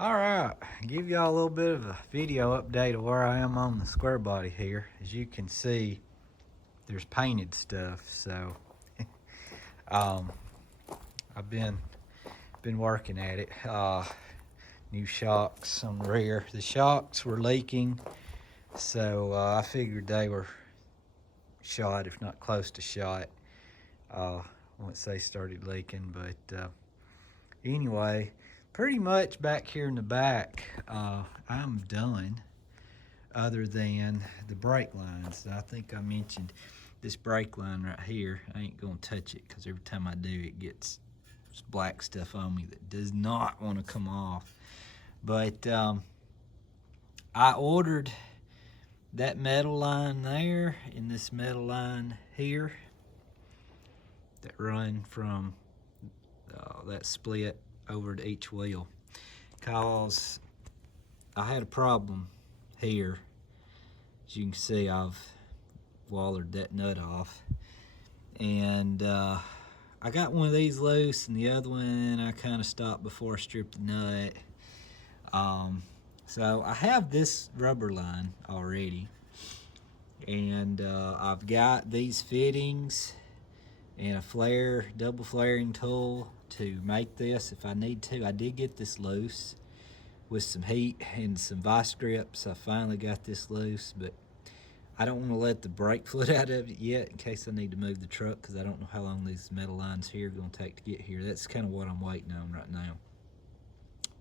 All right, give y'all a little bit of a video update of where I am on the square body here. As you can see, there's painted stuff, so um, I've been working at it. New shocks on the rear. The shocks were leaking, so I figured they were shot, if not close to shot, uh, once they started leaking. But anyway, pretty much back here in the back, I'm done. Other than the brake lines, I think I mentioned this brake line right here. I ain't gonna touch it because every time I do, it gets black stuff on me that does not want to come off. But I ordered that metal line there and this metal line here that run from that split over to each wheel, cause I had a problem here. As you can see, I've wallered that nut off, and I got one of these loose and the other one I kind of stopped before I stripped the nut. So I have this rubber line already, and I've got these fittings and a double flaring tool to make this if I need to. I did get this loose with some heat and some vice grips. I finally got this loose, but I don't want to let the brake fluid out of it yet in case I need to move the truck, because I don't know how long these metal lines here are going to take to get here. That's kind of what I'm waiting on right now.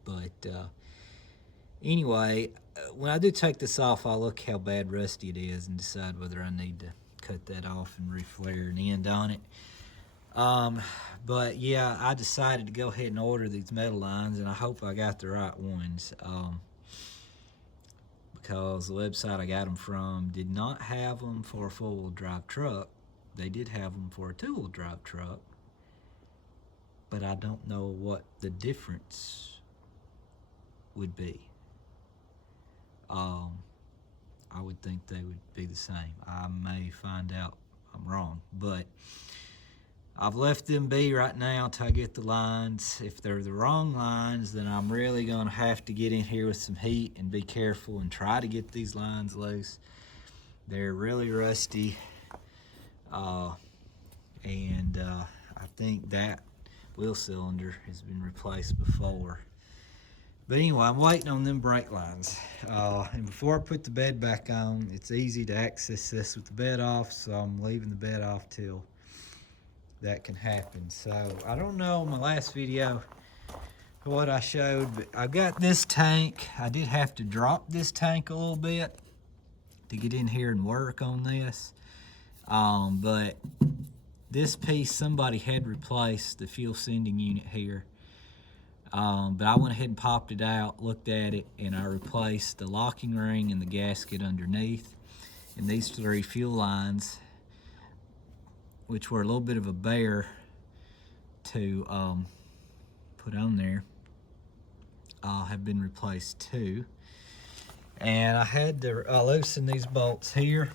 But anyway, when I do take this off, I'll look how bad rusty it is and decide whether I need to cut that off and reflare an end on it. But yeah, I decided to go ahead and order these metal lines, and I hope I got the right ones. Because the website I got them from did not have them for a four-wheel drive truck. They did have them for a two-wheel drive truck, but I don't know what the difference would be. I would think they would be the same. I may find out I'm wrong, but I've left them be right now until I get the lines. If they're the wrong lines, then I'm really gonna have to get in here with some heat and be careful and try to get these lines loose. They're really rusty, and I think that wheel cylinder has been replaced before. But anyway, I'm waiting on them brake lines. And before I put the bed back on, it's easy to access this with the bed off, so I'm leaving the bed off till that can happen. So I don't know my last video what I showed, but I got this tank. I did have to drop this tank a little bit to get in here and work on this. But this piece, somebody had replaced the fuel sending unit here. But I went ahead and popped it out, looked at it, and I replaced the locking ring and the gasket underneath. And these three fuel lines, which were a little bit of a bear to put on there, have been replaced too. And I had to loosen these bolts here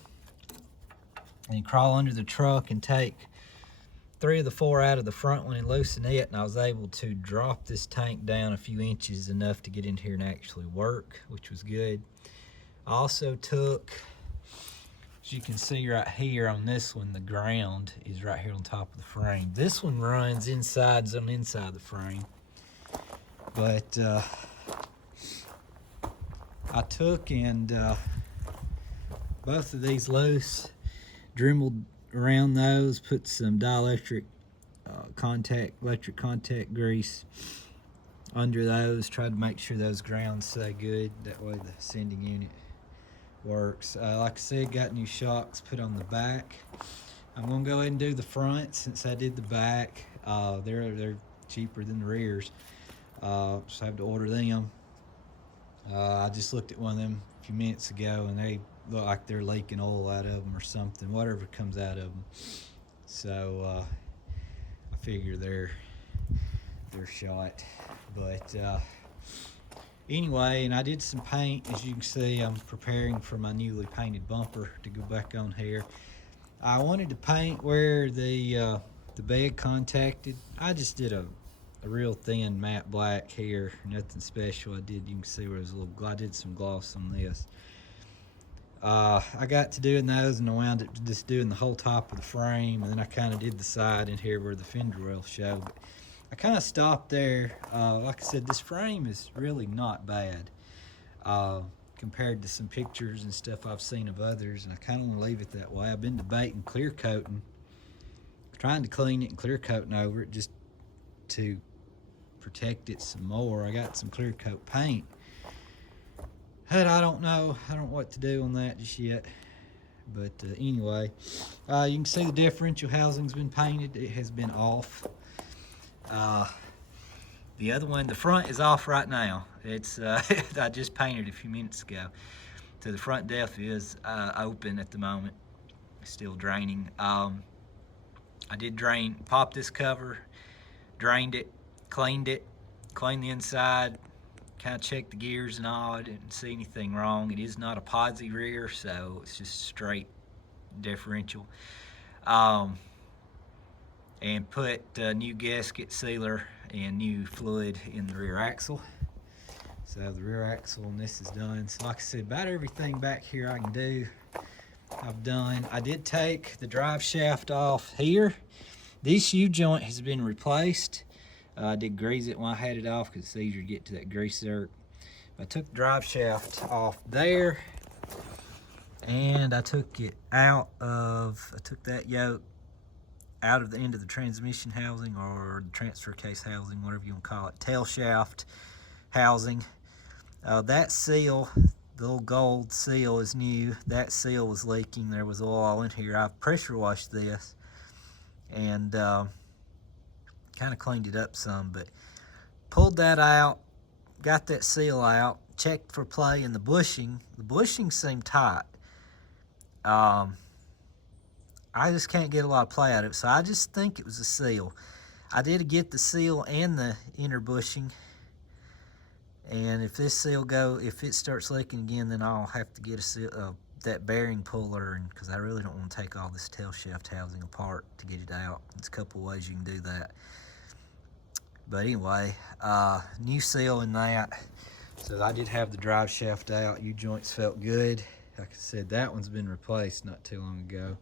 and crawl under the truck and take 3 of the 4 out of the front one and loosen it, and I was able to drop this tank down a few inches, enough to get in here and actually work, which was good. I also took, as you can see right here on this one, the ground is right here on top of the frame. This one runs on the inside of the frame, but I took and both of these loose, dremeled around those, put some dielectric electric contact grease under those, tried to make sure those grounds stay good, that way the sending unit works. Like I said, got new shocks put on the back. I'm gonna go ahead and do the front since I did the back. They're cheaper than the rears, so I have to order them. I just looked at one of them a few minutes ago, and they look like they're leaking oil out of them or something, whatever comes out of them. So I figure they're shot. But anyway, and I did some paint. As you can see, I'm preparing for my newly painted bumper to go back on here. I wanted to paint where the bed contacted. I just did a a real thin matte black here, nothing special. You can see where there's a little, I did some gloss on this. I got to doing those and I wound up just doing the whole top of the frame, and then I kind of did the side in here where the fender well showed. But I kind of stopped there. Like I said, this frame is really not bad compared to some pictures and stuff I've seen of others, and I kind of want to leave it that way. I've been debating clear coating, trying to clean it and clear coating over it just to protect it some more. I got some clear coat paint, but I don't know what to do on that just yet. But anyway, you can see the differential housing's been painted. It has been off. The other one, the front is off right now. It's I just painted a few minutes ago. So the front def is open at the moment, still draining. I did pop this cover, drained it, cleaned the inside, kind of checked the gears and all. I didn't see anything wrong. It is not a posi rear, so it's just straight differential. And put new gasket sealer and new fluid in the rear axle. So the rear axle on this is done. So like I said, about everything back here I can do, I've done. I did take the drive shaft off here. This U-joint has been replaced. I did grease it when I had it off because it's easier to get to that grease zerk. I took the drive shaft off there, and I took it out of, I took that yoke out of the end of the transmission housing, or the transfer case housing, whatever you want to call it, tail shaft housing. That seal, the little gold seal, is new. That seal was leaking. There was oil in here. I've pressure washed this and kind of cleaned it up some, but pulled that out, got that seal out, checked for play in the bushing. The bushing seemed tight. I just can't get a lot of play out of it, so I just think it was a seal. I did get the seal and the inner bushing, and if this seal if it starts leaking again, then I'll have to get a seal, that bearing puller, and because I really don't want to take all this tail shaft housing apart to get it out. There's a couple ways you can do that. But anyway, new seal in that. So I did have the drive shaft out. U-joints felt good. Like I said, that one's been replaced not too long ago.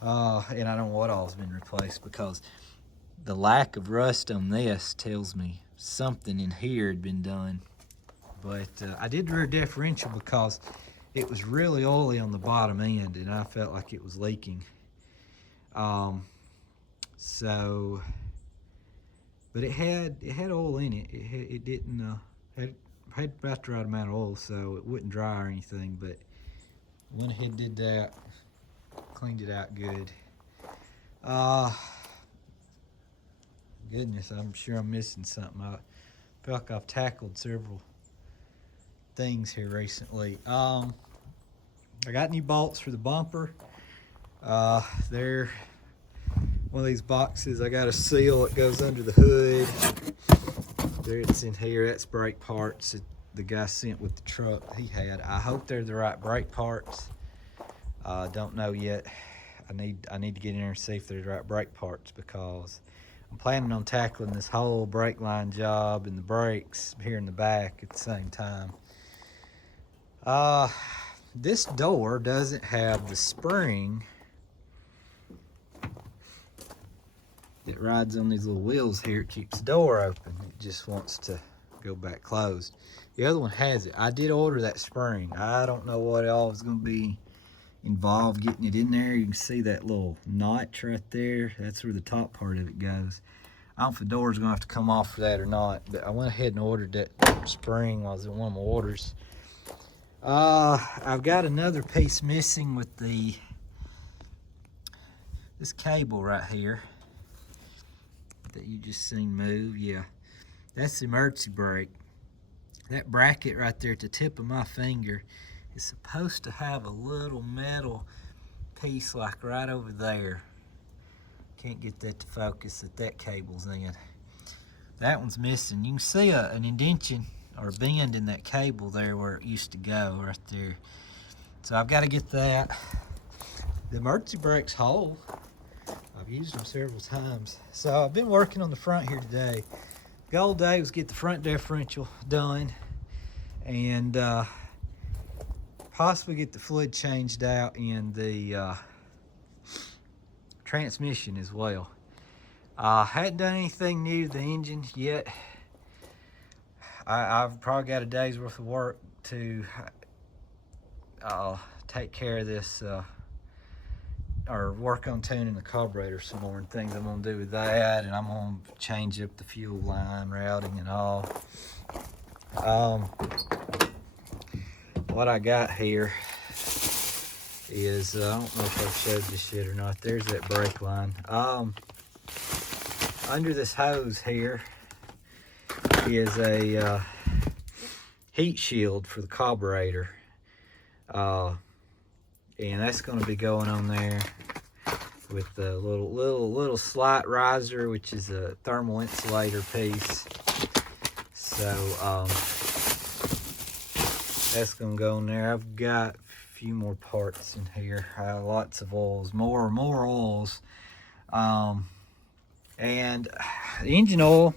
And I don't know what all's been replaced, because the lack of rust on this tells me something in here had been done. But I did the rear differential because it was really oily on the bottom end, and I felt like it was leaking. But it had oil in it. It didn't had about the right amount of oil, so it wouldn't dry or anything. But went ahead and did that. Cleaned it out good. Goodness, I'm sure I'm missing something. I feel like I've tackled several things here recently. I got new bolts for the bumper. They're one of these boxes. I got a seal that goes under the hood. There, it's in here. That's brake parts that the guy sent with the truck he had. I hope they're the right brake parts. Don't know yet. I need to get in there and see if they're the right brake parts, because I'm planning on tackling this whole brake line job and the brakes here in the back at the same time. This door doesn't have the spring that rides on these little wheels here. It keeps the door open. It just wants to go back closed. The other one has it. I did order that spring. I don't know what all is going to be involved getting it in there. You can see that little notch right there. That's where the top part of it goes. I don't know if the door's going to have to come off for that or not, but I went ahead and ordered that spring while I was in one of my orders. I've got another piece missing with this cable right here that you just seen move. Yeah, that's the emergency brake. That bracket right there at the tip of my finger is supposed to have a little metal piece like right over there. Can't get that to focus that cable's in. That one's missing. You can see an indentation or a bend in that cable there where it used to go right there. So I've got to get that. The emergency brake's whole. I've used them several times. So I've been working on the front here today. The goal today was get the front differential done and possibly get the fluid changed out in the transmission as well. Hadn't done anything new to the engine yet. I've probably got a day's worth of work to take care of this or work on tuning the carburetor some more and things I'm gonna do with that, and I'm gonna change up the fuel line routing and all. What I got here is, I don't know if I've showed this yet or not. There's that brake line. Under this hose here is a heat shield for the carburetor. And that's going to be going on there with the little slight riser, which is a thermal insulator piece. So that's going to go in there. I've got a few more parts in here. Lots of oils, more oils, and engine oil.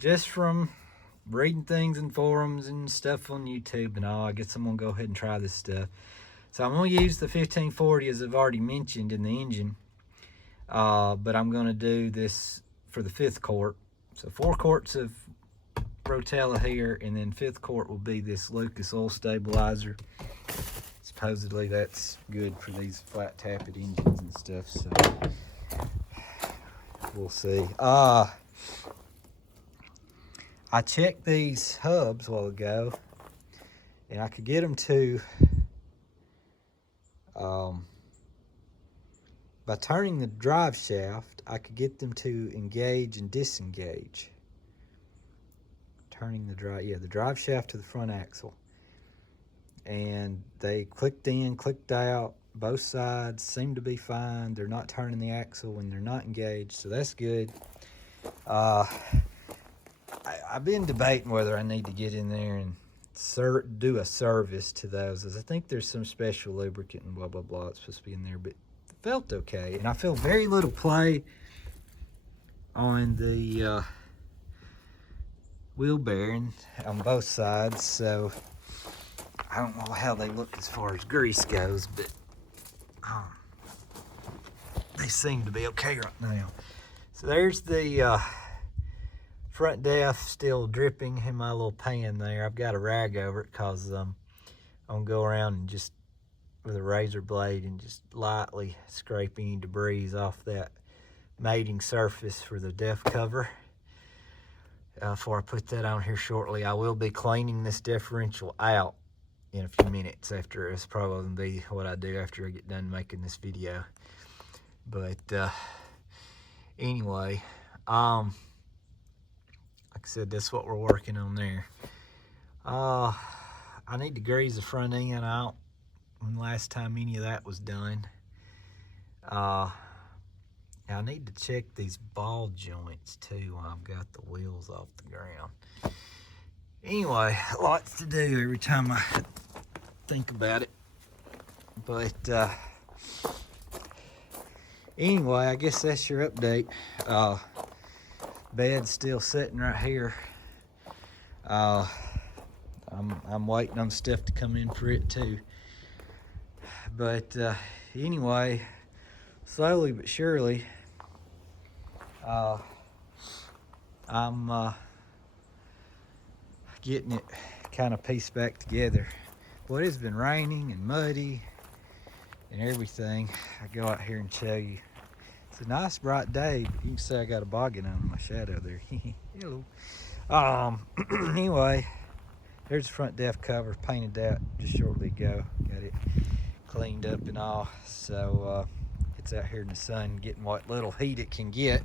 Just from reading things in forums and stuff on YouTube and all, I guess I'm gonna go ahead and try this stuff. So I'm gonna use the 1540 as I've already mentioned in the engine, but I'm gonna do this for the 5th quart. So 4 quarts of Rotella here, and then 5th quart will be this Lucas oil stabilizer. Supposedly that's good for these flat tappet engines and stuff, so we'll see. I checked these hubs a while ago, and I could get them to, by turning the drive shaft, I could get them to engage and disengage. Turning the drive shaft to the front axle. And they clicked in, clicked out, both sides seem to be fine. They're not turning the axle when they're not engaged, so that's good. I've been debating whether I need to get in there and do a service to those, as I think there's some special lubricant and blah blah blah it's supposed to be in there, but it felt okay. And I feel very little play on the wheel bearing on both sides, so I don't know how they look as far as grease goes, but they seem to be okay right now. So there's the front def still dripping in my little pan there. I've got a rag over it because I'm gonna go around and just with a razor blade and just lightly scrape any debris off that mating surface for the def cover. Before I put that on here shortly, I will be cleaning this differential out in a few minutes. After it's probably gonna be what I do after I get done making this video. But anyway, like I said, that's what we're working on there. I need to grease the front end out when the last time any of that was done. I need to check these ball joints too when I've got the wheels off the ground. Anyway, lots to do every time I think about it. But anyway, I guess that's your update. Bed's still sitting right here. I'm waiting on stuff to come in for it too. But anyway, slowly but surely, I'm getting it kind of pieced back together. Boy, it's been raining and muddy and everything. I go out here and show you. It's a nice bright day, but you can see I got a boggin on my shadow there. Hello. Anyway, there's the front def cover, painted that just shortly ago. Got it cleaned up and all. So it's out here in the sun getting what little heat it can get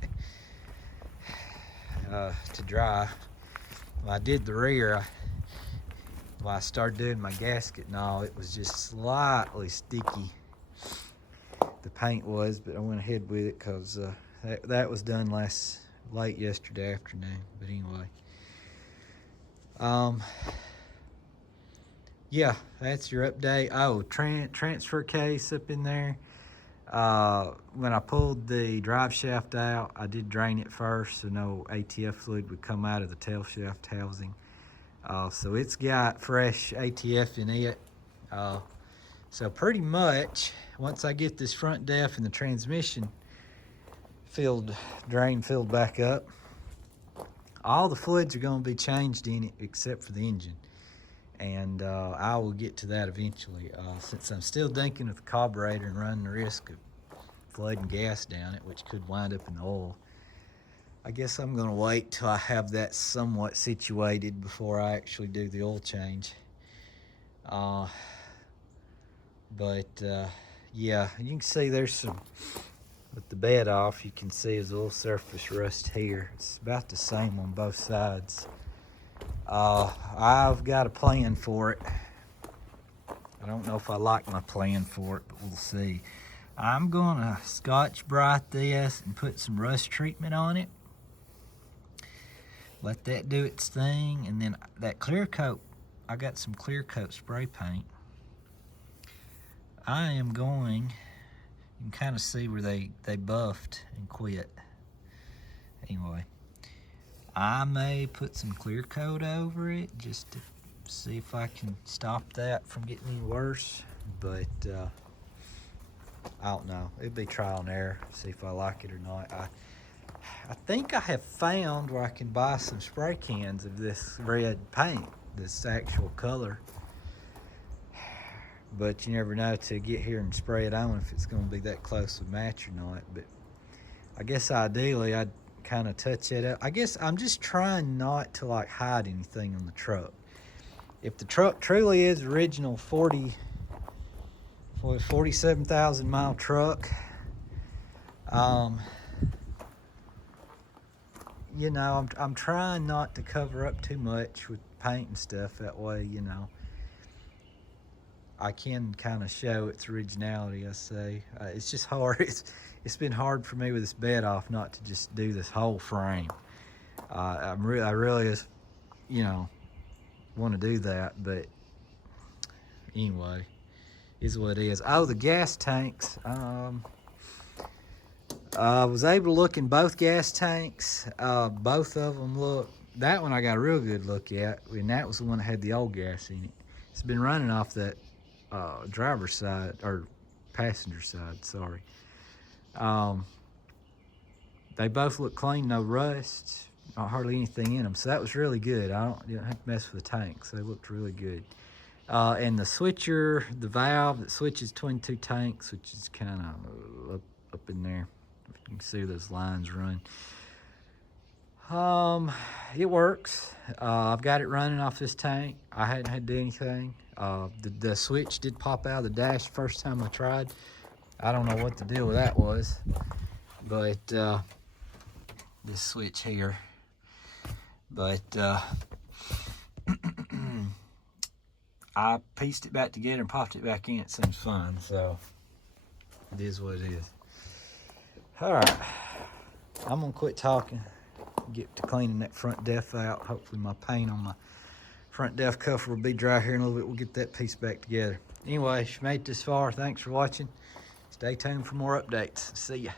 to dry. When I did the rear, when I started doing my gasket and all, it was just slightly sticky. The paint was, but I went ahead with it because that was done late yesterday afternoon. But anyway, yeah, that's your update. Oh, transfer case up in there. When I pulled the drive shaft out, I did drain it first so no ATF fluid would come out of the tail shaft housing. So it's got fresh ATF in it. So pretty much, once I get this front def and the transmission drain filled back up, all the fluids are going to be changed in it except for the engine. And I will get to that eventually. Since I'm still dinking with the carburetor and running the risk of flooding gas down it, which could wind up in the oil, I guess I'm going to wait till I have that somewhat situated before I actually do the oil change. Yeah, you can see there's some, with the bed off, you can see there's a little surface rust here. It's about the same on both sides. I've got a plan for it. I don't know if I like my plan for it, but we'll see. I'm gonna Scotch-Brite this and put some rust treatment on it. Let that do its thing, and then that clear coat, I got some clear coat spray paint. I am going, you can kind of see where they buffed and quit. Anyway, I may put some clear coat over it just to see if I can stop that from getting any worse, but I don't know. It'd be trial and error, see if I like it or not. I think I have found where I can buy some spray cans of this red paint, this actual color, but you never know to get here and spray it on if it's going to be that close to match or not. But I guess ideally I'd kind of touch it up. I guess I'm just trying not to like hide anything on the truck. If the truck truly is original 47,000 mile truck, you know, I'm trying not to cover up too much with paint and stuff. That way, you know, I can kind of show its originality, I say. It's just hard. It's been hard for me with this bed off not to just do this whole frame. I really just, you know, want to do that, but anyway, is what it is. Oh, the gas tanks. I was able to look in both gas tanks. Both of them look. That one I got a real good look at, and that was the one that had the old gas in it. It's been running off that driver's side, or passenger side, sorry. They both look clean, no rust, not hardly anything in them. So that was really good. Didn't have to mess with the tanks. They looked really good. And the switcher, the valve that switches between two tanks, which is kind of up in there. You can see those lines run. It works. I've got it running off this tank. I hadn't had to do anything. The switch did pop out of the dash the first time I tried. I don't know what the deal with that was, but this switch here. But I pieced it back together and popped it back in. It seems fine, so it is what it is. All right, I'm gonna quit talking, get to cleaning that front def out. Hopefully my paint on my front def cover will be dry here in a little bit. We'll get that piece back together. Anyway, if you made it this far, thanks for watching. Stay tuned for more updates. See ya.